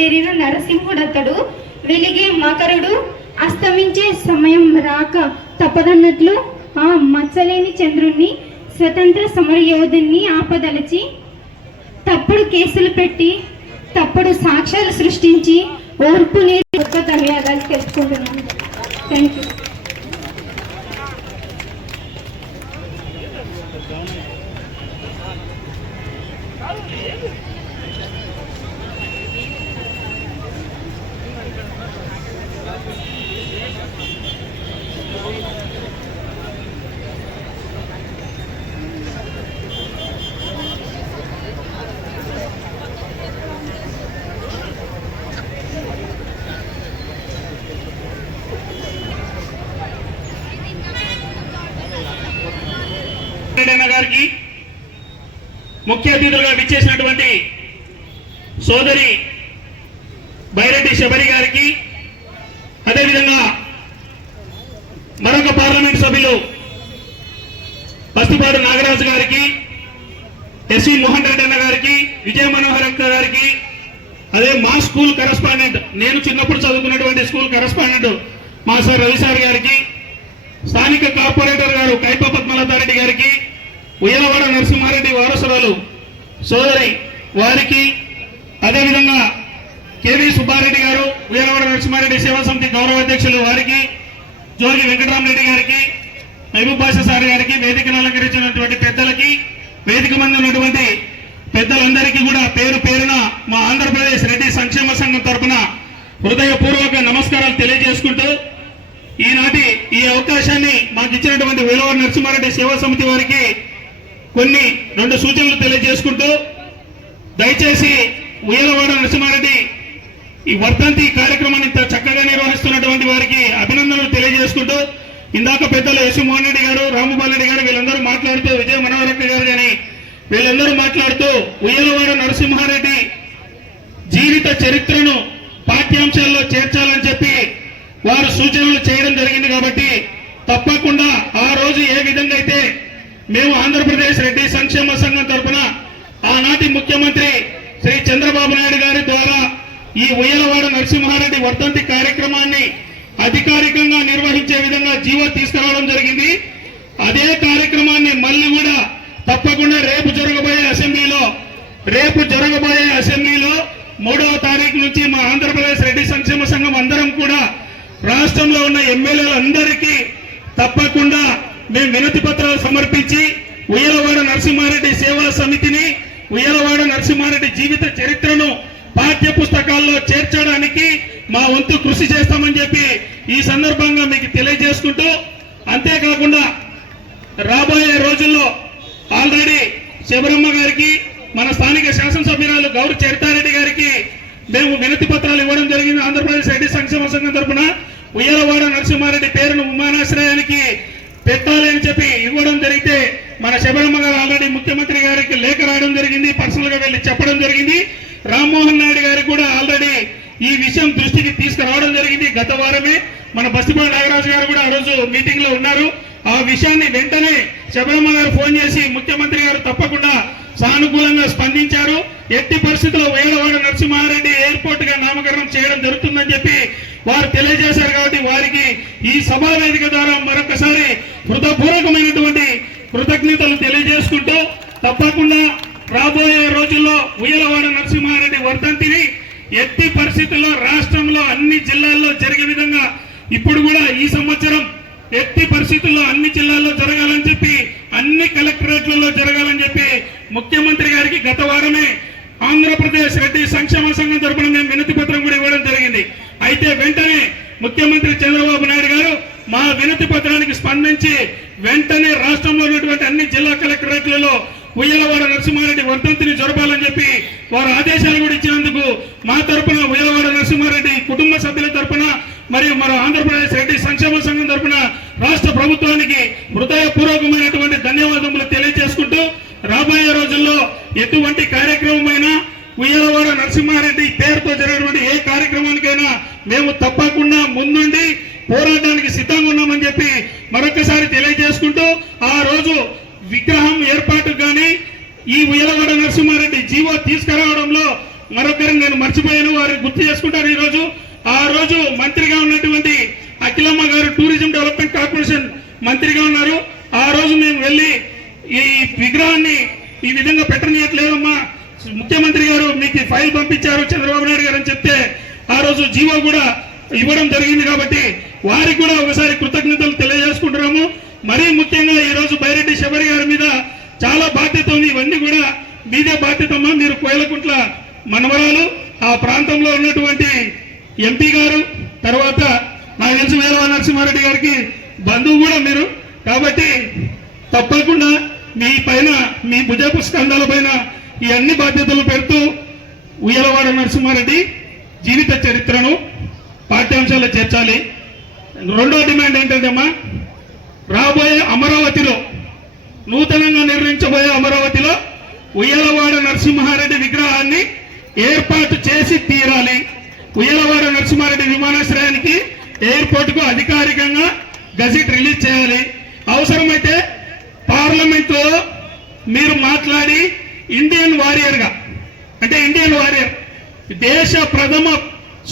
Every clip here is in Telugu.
బయలుదేరిన నరసింహుడతడు వెలిగే మకరుడు అస్తమించే సమయం రాక తప్పదన్నట్లు ఆ మచ్చలేని చంద్రుణ్ణి స్వతంత్ర సమరయోధుణ్ణి ఆపదలచి తప్పుడు కేసులు పెట్టి తప్పుడు సాక్ష్యాలు సృష్టించి ఓర్పు నీరు గొప్ప ధన్యవాదాలు తెలుసుకుంటున్నాను. రెడ్డి గారికి ముఖ్య అతిథులుగా విచ్చేసినటువంటి సోదరి బైరెడ్డి శబరి గారికి అదేవిధంగా మరొక పార్లమెంట్ సభ్యులు బస్తిపాడు నాగరాజు గారికి ఎస్వి మోహన్ రెడ్డి అన్న గారికి విజయ మనోహర్ అక్క గారికి అదే మా స్కూల్ కరస్పాండెంట్ నేను చిన్నప్పుడు చదువుకున్నటువంటి స్కూల్ కరస్పాండెంట్ మా సార్ రవి సార్ గారికి స్థానిక కార్పొరేటర్ గారు కైప పద్మలతారెడ్డి గారికి ఉయ్యలవాడ నరసింహారెడ్డి వారసురాలు సోదరి వారికి అదేవిధంగా కేవీ సుబ్బారెడ్డి గారు ఉయ్యలవాడ నరసింహారెడ్డి సేవా సమితి గౌరవ అధ్యక్షులు వారికి జోగి వెంకటరామరెడ్డి గారికి మహబూబ్ బాషా సార్ గారికి వేదికను అలంకరించినటువంటి పెద్దలకి వేదిక మంది ఉన్నటువంటి పెద్దలందరికీ కూడా పేరు పేరున మా ఆంధ్రప్రదేశ్ రెడ్డి సంక్షేమ సంఘం తరపున హృదయపూర్వక నమస్కారాలు తెలియజేసుకుంటూ ఈనాటి ఈ అవకాశాన్ని మాకు ఇచ్చినటువంటి వేలవారి నరసింహారెడ్డి సేవా సమితి వారికి కొన్ని రెండు సూచనలు తెలియజేసుకుంటూ దయచేసి ఉయ్యలవాడ నరసింహారెడ్డి ఈ వర్ధంతి కార్యక్రమాన్ని ఇంత చక్కగా నిర్వహిస్తున్నటువంటి వారికి అభినందనలు తెలియజేసుకుంటూ ఇందాక పెద్దలు యశు మోహన్ రెడ్డి గారు రామబాల్ రెడ్డి గారు వీళ్ళందరూ మాట్లాడుతూ విజయ మనోహరక్క గారు కానీ వీళ్ళందరూ మాట్లాడుతూ ఉయ్యలవాడ నరసింహారెడ్డి జీవిత చరిత్రను పాఠ్యాంశాల్లో చేర్చాలని చెప్పి వారు సూచనలు చేయడం జరిగింది కాబట్టి తప్పకుండా ఆ రోజు ఏ విధంగా అయితే మేము ఆంధ్రప్రదేశ్ రెడ్డి సంక్షేమ సంఘం తరపున ఆనాటి ముఖ్యమంత్రి శ్రీ చంద్రబాబు నాయుడు గారి ద్వారా ఈ ఉయ్యలవాడ నరసింహారెడ్డి వర్ధంతి కార్యక్రమాన్ని అధికారికంగా నిర్వహించే విధంగా జీవో తీసుకురావడం జరిగింది. అదే కార్యక్రమాన్ని మళ్ళీ కూడా తప్పకుండా రేపు జరగబోయే అసెంబ్లీలో రేపు జరగబోయే అసెంబ్లీలో మూడవ తారీఖు నుంచి మా ఆంధ్రప్రదేశ్ రెడ్డి సంక్షేమ సంఘం అందరం కూడా రాష్ట్రంలో ఉన్న ఎమ్మెల్యేలందరికీ తప్పకుండా మేము వినతి పత్రాలు సమర్పించి ఉయ్యలవాడ నరసింహారెడ్డి సేవా సమితిని ఉయ్యలవాడ నరసింహారెడ్డి జీవిత చరిత్రను పాఠ్య పుస్తకాల్లో చేర్చడానికి మా వంతు కృషి చేస్తామని చెప్పి ఈ సందర్భంగా మీకు తెలియజేసుకుంటూ అంతేకాకుండా రాబోయే రోజుల్లో ఆల్రెడీ శబరమ్మ గారికి మన స్థానిక శాసనసభ్యురాలు గౌరవ చరితారెడ్డి గారికి మేము వినతి పత్రాలు ఇవ్వడం జరిగింది. ఆంధ్రప్రదేశ్ రెడ్డి సంక్షేమ సంఘం తరపున ఉయ్యలవాడ నరసింహారెడ్డి పేరును విమానాశ్రయానికి పెట్టాలి అని చెప్పి ఇవ్వడం జరిగితే మన శబరమ్మ గారు ఆల్రెడీ ముఖ్యమంత్రి గారికి లేఖ రాయడం జరిగింది పర్సనల్గా వెళ్ళి చెప్పడం జరిగింది. రామ్మోహన్ నాయుడు గారికి కూడా ఆల్రెడీ ఈ విషయం దృష్టికి తీసుకురావడం జరిగింది గత వారమే. మన బస్తిపాడు నాగరాజు గారు కూడా ఆ రోజు మీటింగ్లో ఉన్నారు. ఆ విషయాన్ని వెంటనే శబరమ్మ గారు ఫోన్ చేసి ముఖ్యమంత్రి గారు తప్పకుండా సానుకూలంగా స్పందించారు. ఎట్టి పరిస్థితుల్లో వేడవాడ నరసింహారెడ్డి ఎయిర్పోర్ట్గా నామకరణం చేయడం జరుగుతుందని చెప్పి వారు తెలియజేశారు కాబట్టి వారికి ఈ సభా వేదిక ద్వారా మరొకసారి హృదయపూర్వకమైనటువంటి కృతజ్ఞతలు తెలియజేసుకుంటూ తప్పకుండా రాబోయే రోజుల్లో ఉయ్యలవాడ నరసింహారెడ్డి వర్ధంతిని ఎట్టి పరిస్థితుల్లో రాష్ట్రంలో అన్ని జిల్లాల్లో జరిగే విధంగా ఇప్పుడు కూడా ఈ సంవత్సరం ఎట్టి పరిస్థితుల్లో అన్ని జిల్లాల్లో జరగాలని చెప్పి అన్ని కలెక్టరేట్లలో జరగాలని చెప్పి ముఖ్యమంత్రి గారికి గత వారమే ఆంధ్రప్రదేశ్ రెడ్డి సంక్షేమ సంఘం తరపున మేము వినతి పత్రం కూడా ఇవ్వడం జరిగింది. అయితే వెంటనే ముఖ్యమంత్రి చంద్రబాబు నాయుడు గారు మా వినతి పత్రానికి స్పందించి వెంటనే రాష్ట్రంలో ఉన్నటువంటి అన్ని జిల్లా కలెక్టరేట్లలో ఉయ్యలవాడ నరసింహారెడ్డి వర్ధంతిని జరపాలని చెప్పి వారు ఆదేశాలు కూడా ఇచ్చినందుకు మా తరపున ఉయ్యలవాడ నరసింహారెడ్డి కుటుంబ సభ్యుల తరపున మరియు మన ఆంధ్రప్రదేశ్ రెడ్డి సంక్షేమ సంఘం తరపున రాష్ట్ర ప్రభుత్వానికి హృదయపూర్వకమైనటువంటి ధన్యవాదములు తెలియజేసుకుంటూ రాబోయే రోజుల్లో ఎటువంటి కార్యక్రమమైనా ఉయ్యలవాడ నరసింహారెడ్డి పేరుతో జరిగినటువంటి ఏ కార్యక్రమానికైనా మేము తప్పకుండా ముందుండి పోరాటానికి సిద్ధంగా ఉన్నామని చెప్పి మరొకసారి తెలియజేసుకుంటూ ఆ రోజు విగ్రహం ఏర్పాటు కానీ ఈ ఉయ్యలవాడ నరసింహారెడ్డి జీవో తీసుకురావడంలో మరొకరిని నేను మర్చిపోయాను వారిని గుర్తు చేసుకుంటాను ఈ రోజు. ఆ రోజు మంత్రిగా ఉన్నటువంటి అఖిలమ్మ గారు టూరిజం డెవలప్మెంట్ కార్పొరేషన్ మంత్రిగా ఉన్నారు. ఆ రోజు మేము వెళ్ళి ఈ విగ్రహాన్ని ఈ విధంగా పెట్టనీయట్లేదమ్మా. ముఖ్యమంత్రి గారు మీకు ఫైల్ పంపించారు చంద్రబాబు నాయుడు గారు అని చెప్తే ఆ రోజు జీవో కూడా ఇవ్వడం జరిగింది కాబట్టి వారికి కూడా ఒకసారి కృతజ్ఞతలు తెలియజేసుకుంటున్నాము. మరీ ముఖ్యంగా ఈ రోజు బైరెడ్డి శబరి గారి మీద చాలా బాధ్యత ఉంది. ఇవన్నీ కూడా మీదే బాధ్యత అమ్మా మీరు కోయలకుంట్ల మనవరాలు ఆ ప్రాంతంలో ఉన్నటువంటి ఎంపీ గారు తర్వాత నాకు తెలిసి వేలవ నరసింహారెడ్డి గారికి బంధువు కూడా మీరు. కాబట్టి తప్పకుండా మీ పైన మీ భుజపు స్కంధాల పైన ఈ అన్ని బాధ్యతలు పెడుతూ ఉయ్యలవాడ నరసింహారెడ్డి జీవిత చరిత్రను పాఠ్యాంశాల్లో చేర్చాలి. రెండో డిమాండ్ ఏంటంటే అమ్మా రాబోయే అమరావతిలో నూతనంగా నిర్మించబోయే అమరావతిలో ఉయ్యలవాడ నరసింహారెడ్డి విగ్రహాన్ని ఏర్పాటు చేసి తీరాలి. ఉయ్యలవాడ నరసింహారెడ్డి విమానాశ్రయానికి ఎయిర్పోర్ట్కు అధికారికంగా గజెట్ రిలీజ్ చేయాలి. అవసరమైతే పార్లమెంట్లో మీరు మాట్లాడి ఇండియన్ వారియర్గా అంటే ఇండియన్ వారియర్ దేశ ప్రథమ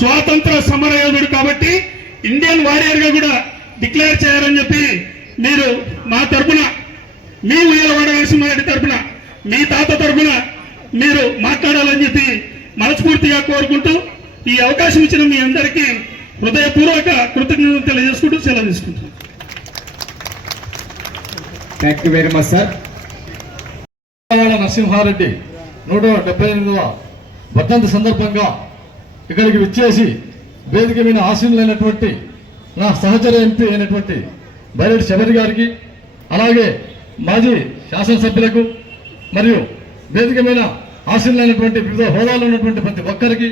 స్వాతంత్ర సమర యోధుడు కాబట్టి ఇండియన్ వారియర్గా కూడా డిక్లేర్ చేయాలని చెప్పి మీరు మా తరపున మీ ఉయ్యలవాడ నరసింహారెడ్డి తరపున మీ తాత తరపున మీరు మాట్లాడాలని చెప్పి మనస్ఫూర్తిగా కోరుకుంటూ ఈ అవకాశం ఇచ్చిన మీ అందరికీ హృదయపూర్వక కృతజ్ఞతలు తెలియజేసుకుంటూ సెలవు తీసుకుంటున్నాను thank you very much sir Narasimha Reddy నూట డెబ్బై ఎనిమిదవ వర్ధంతి సందర్భంగా ఇక్కడికి విచ్చేసి వేదిక మీద ఆశీనులైనటువంటి నా సహచర ఎంపీ అయినటువంటి బైరెడ్డి శబరి గారికి అలాగే మాజీ శాసనసభ్యులకు మరియు వేదిక మీద ఆశీనులైనటువంటి వివిధ హోదాలో ఉన్నటువంటి ప్రతి ఒక్కరికి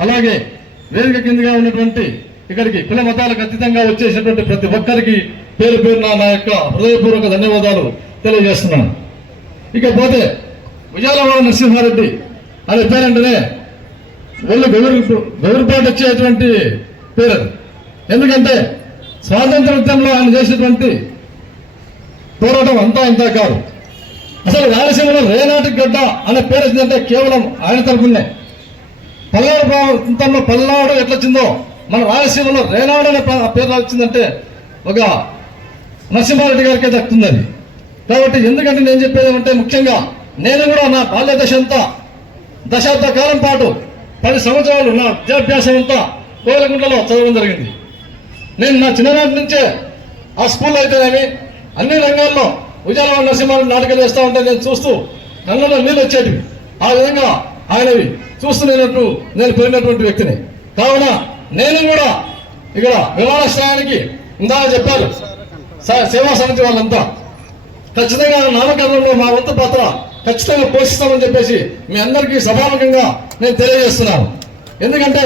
అలాగే వేదిక కిందగా ఉన్నటువంటి ఇక్కడికి కుల మతాలకు అతీతంగా వచ్చేసినటువంటి ప్రతి ఒక్కరికి పేరు పేరు నా యొక్క హృదయపూర్వక ధన్యవాదాలు తెలియజేస్తున్నాను. ఇకపోతే ఉయ్యాలవాడ నరసింహారెడ్డి అనే పేరంటనే వీళ్ళు గౌరు గౌరపాటు వచ్చేటువంటి పేరు. ఎందుకంటే స్వాతంత్రంలో ఆయన చేసినటువంటి పోరాటం అంతా ఇంత కాదు. అసలు రాయలసీమలో రేనాటి గడ్డ అనే పేరు వచ్చిందంటే కేవలం ఆయన తరపునే. పల్నాడు ప్రాంతంలో పల్నాడు ఎట్లా వచ్చిందో మన రాయలసీమలో రేనాడు అనే పేరు వచ్చిందంటే ఒక నరసింహారెడ్డి గారికే దక్కుతుంది అది కాబట్టి ఎందుకంటే నేను చెప్పేది అంటే ముఖ్యంగా నేను కూడా నా బాల్య దశ అంతా దశాబ్ద కాలం పాటు పది సంవత్సరాలు నా విద్యాభ్యాసం అంతా కోయలకుంటలో చదవడం జరిగింది. నేను నా చిన్ననాటి నుంచే ఆ స్కూల్లో అయితేనేమి అన్ని రంగాల్లో విజయవాడ నరసింహారెడ్డి నాటకాలు వేస్తూ ఉంటే నేను చూస్తూ కళ్ళలో నీళ్ళు వచ్చేటివి. ఆ విధంగా ఆయనవి చూస్తూ నేను పెరిగినటువంటి వ్యక్తిని. కావున నేను కూడా ఇక్కడ విమానాశ్రయానికి ఇందాక చెప్పారు. స- సేవా సమితి వాళ్ళంతా. ఖచ్చితంగా నామకరణంలో మా వంతు పాత్ర ఖచ్చితంగా పోషిస్తామని చెప్పేసి మీ అందరికీ సభాముఖంగా నేను తెలియజేస్తున్నాను. ఎందుకంటే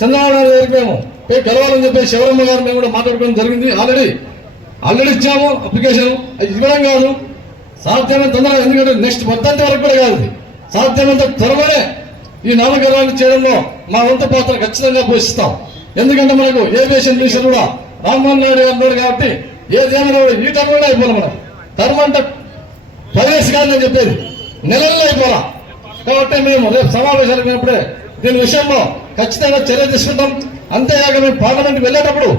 చంద్రబాబు నాయుడు గారికి మేము పోయి కలవాలని చెప్పేసి శివరమ్మ గారు మేము కూడా మాట్లాడుకోవడం జరిగింది. ఆల్రెడీ ఆల్రెడీ ఇచ్చాము అప్లికేషన్ అది ఇవ్వడం కాదు. సాధ్యమైన తొందరగా ఎందుకంటే నెక్స్ట్ పద్ధతి వరకు కూడా కాదు ఇది. సాధ్యమైనంత త్వరగానే ఈ నామకరణాన్ని చేయడంలో మా వంతు పాత్ర ఖచ్చితంగా పోషిస్తాం. ఎందుకంటే మనకు ఏవియేషన్ మినిస్టర్ కూడా రామ్మోహన్ నాయుడు గారు ఉన్నాడు కాబట్టి ఏదేమైనా కూడా ఈ టర్మ్ కూడా అయిపోవాలి మనం టర్మ్ అంటే పదివేసి కాదు నేను చెప్పేది. నెలల్లో అయిపోరా కాబట్టి మేము రేపు సమావేశాలు పోయినప్పుడే దీని విషయంలో ఖచ్చితంగా చర్య తీసుకుంటాం. అంతేకాక మేము పార్లమెంట్కి వెళ్ళేటప్పుడు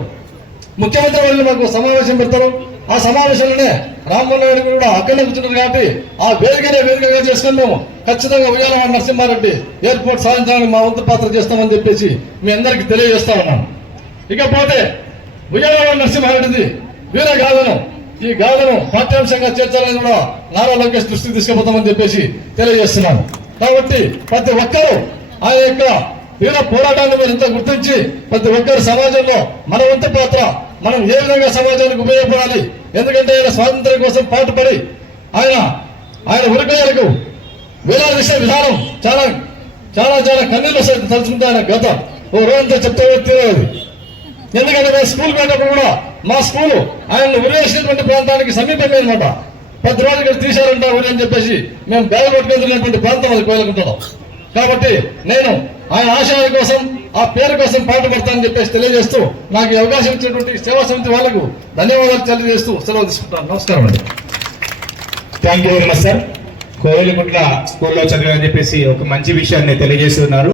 ముఖ్యమంత్రి వాళ్ళు మాకు సమావేశం పెడతారు. ఆ సమావేశంలోనే రామ్మోహన్ రెడ్డి కూడా అక్కడనే కూర్చుంటారు కాబట్టి ఆ వేదికనే వేదికగా చేసుకుని మేము ఖచ్చితంగా ఉయ్యాలవాడ నరసింహారెడ్డి ఎయిర్పోర్ట్ సాధించడానికి మా వంతు పాత్ర చేస్తామని చెప్పేసి మీ అందరికీ తెలియజేస్తా ఉన్నాను. ఇకపోతే ఉయ్యాలవాడ నరసింహారెడ్డిది వీరే ఈ గాథను పాఠ్యాంశంగా చేర్చాలని కూడా నారా లోకేష్ దృష్టికి తీసుకుపోతామని చెప్పేసి తెలియజేస్తున్నాను. కాబట్టి ప్రతి ఒక్కరూ ఆ యొక్క వీర పోరాటాన్ని మీరు ఇంత గుర్తించి ప్రతి ఒక్కరు సమాజంలో మన వంతు పాత్ర మనం ఏ విధంగా సమాజానికి ఉపయోగపడాలి ఎందుకంటే ఆయన స్వాతంత్ర్యం కోసం పాటుపడి ఆయన ఆయన ఉరికాయలకు వేలాదిశ విధానం చాలా చాలా చాలా కన్నీళ్ళు వస్తాయి తలుచుకుంటే ఆయన గత. ఓ రోజంతా చెప్తే తెలియదు. ఎందుకంటే మేము స్కూల్కి పోయినప్పుడు కూడా మా స్కూలు ఆయన ఉరేసినటువంటి ప్రాంతానికి సమీపమే అనమాట పది రోజులు ఇక్కడ తీశారంట ఊరి అని చెప్పేసి మేము బ్యాగ్ పట్టుకెళ్తున్నటువంటి ప్రాంతం అది కోయలుకుంటున్నాం కాబట్టి నేను ఆయన ఆశయాల కోసం ఆ పేరు కోసం పాటుపడతానని చెప్పేసి తెలియజేస్తూ నాకు అవకాశం ఇచ్చినటువంటి సేవా సమితి వాళ్ళకు ధన్యవాదాలు తెలియజేస్తూ సెలవు తీసుకుంటాను. నమస్కారం అండి. Thank you very much sir Koilagutla స్కూల్లో చదివారని చెప్పేసి ఒక మంచి విషయాన్ని తెలియజేస్తున్నారు.